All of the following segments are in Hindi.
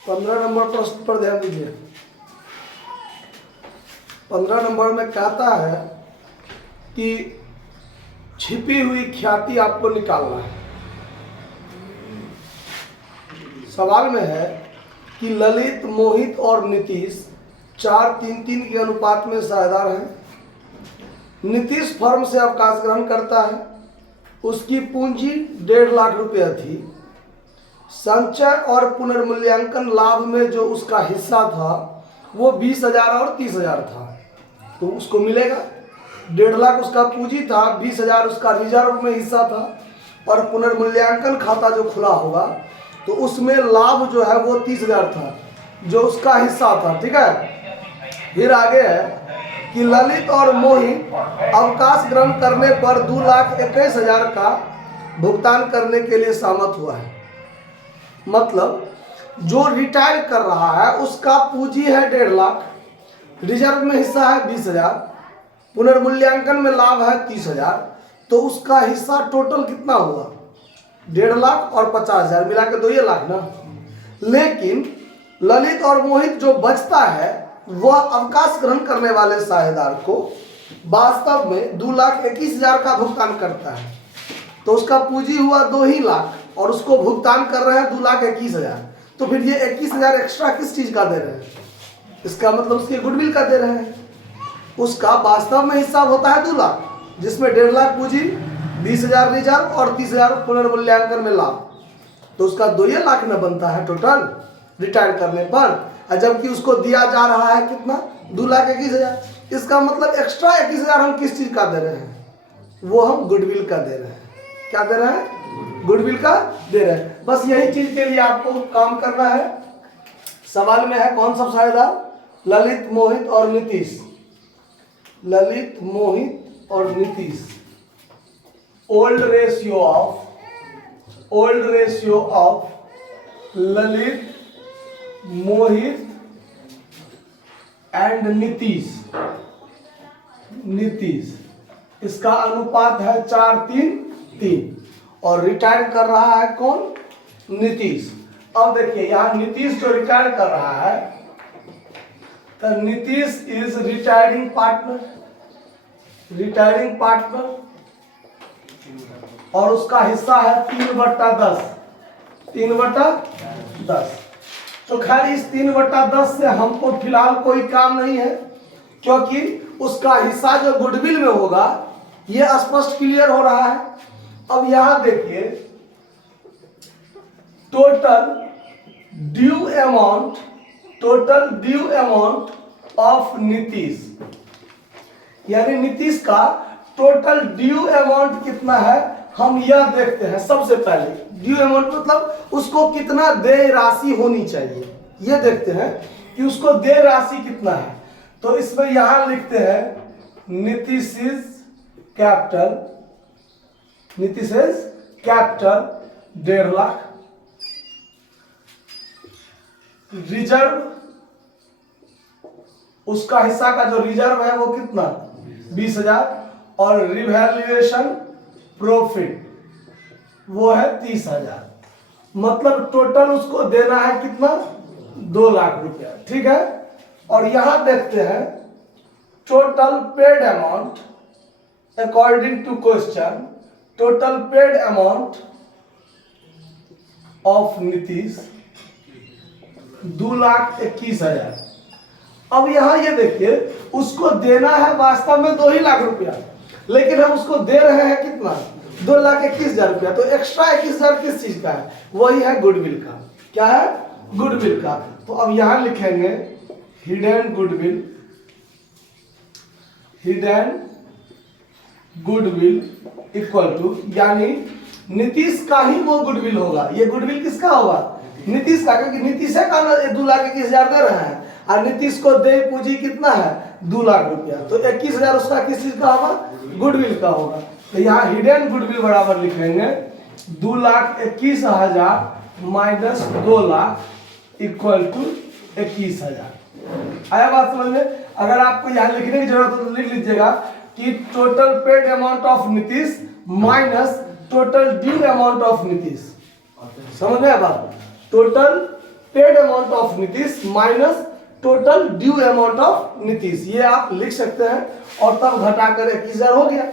15 नंबर प्रश्न पर ध्यान दीजिए। 15 नंबर में कहता है कि छिपी हुई ख्याति आपको निकालना है। सवाल में है कि ललित, मोहित और नीतीश 4-3-3 के अनुपात में साझेदार हैं। नीतीश फर्म से अवकाश ग्रहण करता है। उसकी पूंजी 1.5 लाख रुपया थी। संचय और पुनर्मूल्यांकन लाभ में जो उसका हिस्सा था वो 20,000 और 30,000 था, तो उसको मिलेगा। 1.5 लाख उसका पूंजी था, 20,000 उसका रिजर्व में हिस्सा था, और पुनर्मूल्यांकन खाता जो खुला होगा तो उसमें लाभ जो है वो 30,000 था जो उसका हिस्सा था। ठीक है, फिर आगे है कि ललित और मोहित अवकाश ग्रहण करने पर 2,21,000 का भुगतान करने के लिए सहमत हुआ है। मतलब जो रिटायर कर रहा है उसका पूंजी है 1.5 लाख, रिजर्व में हिस्सा है 20,000, पुनर्मूल्यांकन में लाभ है 30,000, तो उसका हिस्सा टोटल कितना हुआ? 1.5 लाख और 50,000 मिला के 2 लाख ना। लेकिन ललित और मोहित जो बचता है वह अवकाश ग्रहण करने वाले साझेदार को वास्तव में 2,21,000 का भुगतान करता है, तो उसका पूंजी हुआ 2 लाख और उसको भुगतान कर रहे हैं 2,21,000। तो फिर ये 21,000 एक्स्ट्रा किस चीज का दे रहे हैं? इसका मतलब उसके गुडविल का दे रहे हैं। उसका वास्तव में हिस्सा होता है 2 लाख, जिसमें 1.5 लाख पूंजी, 20,000 रिजर्व और 30,000 पुनर्मूल्यांकन में लाभ, तो उसका 2 लाख में बनता है टोटल रिटायर करने पर। जबकि उसको दिया जा रहा है कितना? 2,21,000। इसका मतलब एक्स्ट्रा 21,000 हम किस चीज का दे रहे हैं? वो हम गुडविल का दे रहे हैं। क्या दे रहे हैं? गुडविल का दे रहे हैं। बस यही चीज के लिए आपको काम करना है। सवाल में है कौन सा साझेदार? ललित, मोहित और नीतीश। ललित, मोहित और Nitish. Old ratio of Lalit, Mohit and Nitish, इसका अनुपात है 4-3-3, और रिटायर कर रहा है कौन? नीतीश। अब देखिए यहाँ नीतीश जो रिटायर कर रहा है, तो नीतीश इज रिटायरिंग पार्टनर, और उसका हिस्सा है 3/10। 3/10। तो खैर इस 3/10 से हमको फिलहाल कोई काम नहीं है, क्योंकि उसका हिस्सा जो गुडविल में होगा ये स्पष्ट क्लियर हो रहा है। अब यहां देखिए total due amount of Nitish, यानी नीतीश का टोटल ड्यू अमाउंट कितना है हम यह देखते हैं। सबसे पहले ड्यू अमाउंट मतलब उसको कितना देय राशि होनी चाहिए, यह देखते हैं कि उसको देय राशि कितना है। तो इसमें यहां लिखते हैं Nitish is capital 1.5 lakh, reserve उसका हिस्सा का जो रिजर्व है वो कितना? 20,000, और रिवैल्यूएशन प्रॉफिट वो है 30,000। मतलब टोटल उसको देना है कितना? 2 लाख रुपया। ठीक है, और यहां देखते हैं total paid amount according to question, total paid amount of Nitish 2,21,000। अब यहां ये देखिए उसको देना है वास्तव में 2 लाख रुपया, लेकिन हम उसको दे रहे हैं कितना? 2,21,000 रुपया। तो एक्स्ट्रा 21,000 किस चीज का है? वही है गुडविल का। क्या है? गुडविल का। तो अब यहां लिखेंगे हिडन गुडविल इक्वल टू, यानी नीतीश का ही वो गुडविल होगा। ये गुडविल किसका होगा? नीतीश का, क्योंकि नीतीश का 2,21,000 दे रहे हैं, और नीतीश को देय पूंजी कितना है? 2 लाख रुपया। तो 21,000 उसका किस चीज का होगा? गुडविल का होगा। तो यहाँ हिडन गुडविल बराबर लिखेंगे 2,21,000 माइनस 2 लाख इक्वल टू 21,000। आया बात समझ में? अगर आपको यहाँ लिखने की जरूरत हो तो लिख लीजिएगा कि total paid amount of Nitish minus total due amount of Nitish. समझ में बात? Total paid amount of Nitish minus total due amount of Nitish, ये आप लिख सकते हैं और तब घटाकर 21,000 हो गया।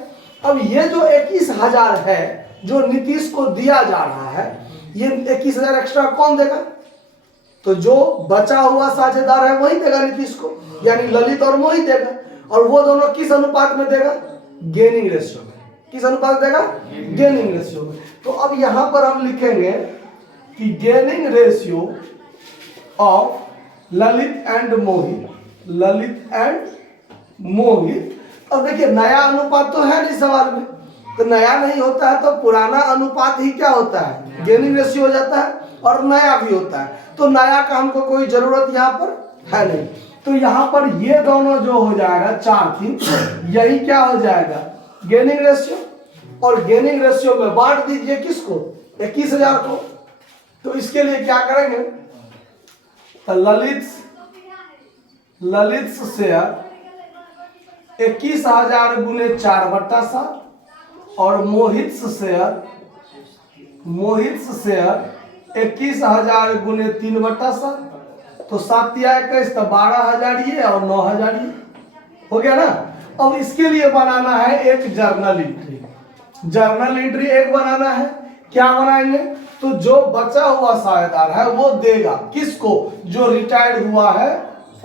अब ये जो 21,000 है जो नीतीश को दिया जा रहा है, ये 21,000 एक्स्ट्रा कौन देगा? तो जो बचा हुआ साझेदार है वही देगा नीतीश को, यानी ललित और मोहित देगा। और वो दोनों किस अनुपात में देगा? गेनिंग रेशियो में। किस अनुपात देगा? गेनिंग रेशियो में। तो अब यहां पर हम लिखेंगे कि gaining ratio of Lalit and Mohit, Lalit and Mohit. अब देखिए नया अनुपात तो है नहीं सवाल में, तो नया नहीं होता है तो पुराना अनुपात ही क्या होता है? गेनिंग रेशियो हो जाता है और नया भी होता है। तो नया का हमको कोई जरूरत यहाँ पर है नहीं, तो यहाँ पर ये दोनों जो हो जाएगा 4-3, यही क्या हो जाएगा? Gaining ratio. और गेनिंग रेशियो में बांट दीजिए किसको? 21,000 को। तो इसके लिए क्या करेंगे? तो ललित शेयर 21,000 गुने 4/7 और मोहित शेयर 21,000 गुने 3/7। तो 7 या 21 तो 12,000 ये और 9,000 ये हो गया ना। अब इसके लिए बनाना है एक जर्नल एंट्री। जर्नल एंट्री एक बनाना है। क्या बनाएंगे? तो जो बचा हुआ साझेदार है वो देगा किसको? जो रिटायर्ड हुआ है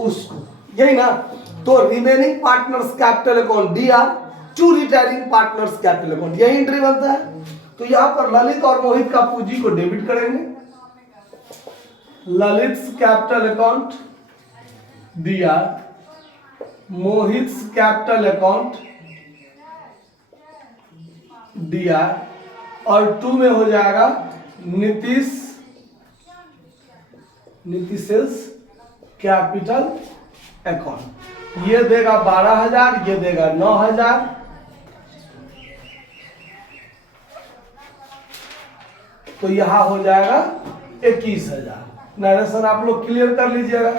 उसको, यही ना। तो remaining partners capital account DR to retiring partners capital account, यही एंट्री बनता है। तो यहां पर ललित और मोहित का पूंजी को डेबिट करेंगे। ललित कैपिटल अकाउंट DR, मोहित कैपिटल अकाउंट DR, और 2 में हो जाएगा नीतीश कैपिटल अकाउंट। ये देगा 12,000, ये देगा 9,000। तो यहां हो जाएगा 21,000। नरेशन आप लोग क्लियर कर लीजिएगा।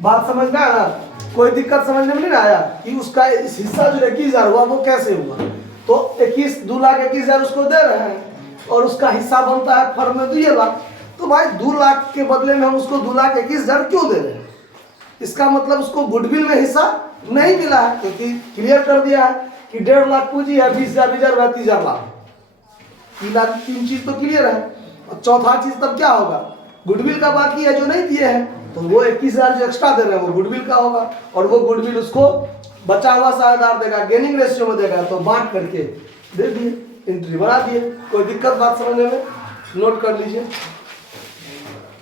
बात समझ में आया ना? कोई दिक्कत समझने में नहीं आया कि उसका इस हिस्सा जो 21,000 हुआ वो कैसे हुआ? तो 2,21,000 उसको दे रहे हैं और उसका हिस्सा बनता है फर्म में 2 लाख। तो भाई 2 लाख के बदले में हम उसको 2,21,000 क्यों दे रहे हैं? इसका मतलब उसको गुडविल में हिस्सा नहीं मिला है, क्योंकि क्लियर कर दिया है कि 1.5 लाख पूंजी है, 20,000 रिजर्व है, 30,000 लाख। 3 चीज तो क्लियर है। और चौथा चीज तब क्या होगा? गुडविल का बाकी है जो नहीं दिए हैं, तो वो 21,000 जो एक्स्ट्रा दे रहे हैं वो गुडविल का होगा, और वो गुडविल उसको बचा हुआ साझेदार देगा, गेनिंग रेशियो में देगा। तो बांट करके दे दिए, एंट्री बना दिए। कोई दिक्कत बात समझने में? नोट कर लीजिए।